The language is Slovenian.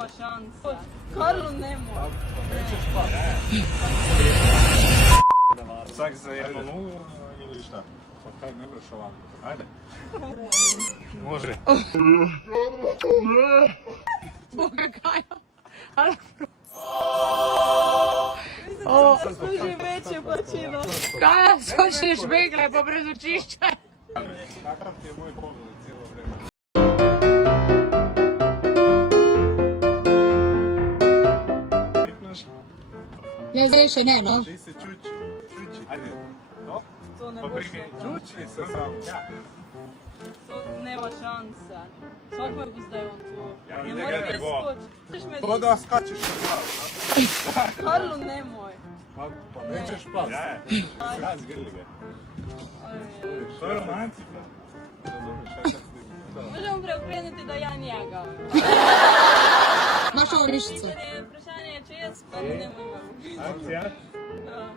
nema šanse. Karlo nemoj. Vsak za jedno nulu ili šta? Pa kaj ne vreš ovako? Ajde. Može. Boga Kaja. Ali Služi veće plaćino. Kaja, slušaj šmegle pa brez očišća. Kakav ti je moj pogled cijelo vreme? Ne zreše, ne no. Ti se čuči. Ajde. No? To ne Pa može. primi, čuči se samo. To nema šanse. Svak me bi zdaj on to. Ja, Ne ide more ga me ne bo. skoči. To da skačeš na glavu. Karlo nemoj. Pa nećeš past. Sad zgrli ga. To je romantika. Razumiješ, šta kad ti... Možemo preokrenuti da ja njega. Naša orišica. Pitanje, vprašanje je čez, pa ne nemoj me. Akcija? Da.